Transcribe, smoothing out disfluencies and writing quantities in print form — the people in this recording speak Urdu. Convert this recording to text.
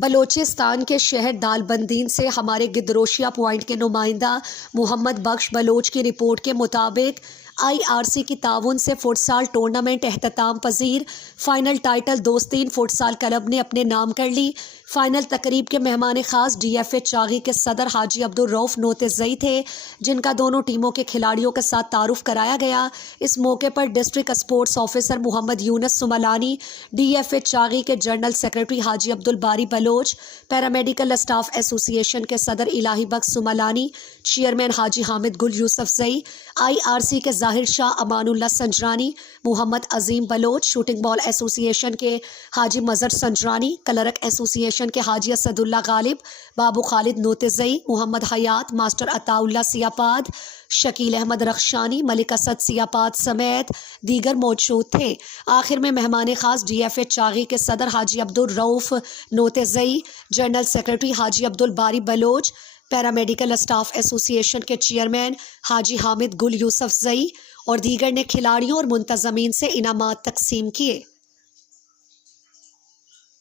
بلوچستان کے شہر دالبندین سے ہمارے گدروشیا پوائنٹ کے نمائندہ محمد بخش بلوچ کی رپورٹ کے مطابق IRC کی تعاون سے فٹسال ٹورنامنٹ اختتام پذیر۔ فائنل ٹائٹل دوستین فٹسال کلب نے اپنے نام کر لی۔ فائنل تقریب کے مہمان خاص DFA چاغی کے صدر حاجی عبدالرؤف نوتزئی تھے، جن کا دونوں ٹیموں کے کھلاڑیوں کے ساتھ تعارف کرایا گیا۔ اس موقع پر ڈسٹرکٹ اسپورٹس آفیسر محمد یونس سملانی، DFA چاغی کے جنرل سیکرٹری حاجی عبدالباری بلوچ، پیرامیڈیکل اسٹاف ایسوسی ایشن کے صدر الہی بخش سملانی، چیئرمین حاجی حامد گل یوسف زئی، IRC کے ظاہر شاہ امان اللہ سنجرانی، محمد عظیم بلوچ، شوٹنگ بال ایسوسی ایشن کے حاجی مظہر سنجرانی، کلرک ایسوسی ایشن کے حاجی اسد اللہ غالب، بابو خالد نوتزئی، محمد حیات، ماسٹر عطا اللہ سیاپاد، شکیل احمد رخشانی، ملک اسد سیاپاد سمیت دیگر موجود تھے۔ آخر میں مہمان خاص DFA چاغی کے صدر حاجی عبدالرؤف نوتزئی، جنرل سیکرٹری حاجی عبدالباری بلوچ، پیرامیڈیکل اسٹاف ایسوسی ایشن کے چیئرمین حاجی حامد گل یوسف زئی اور دیگر نے کھلاڑیوں اور منتظمین سے انعامات تقسیم کیے۔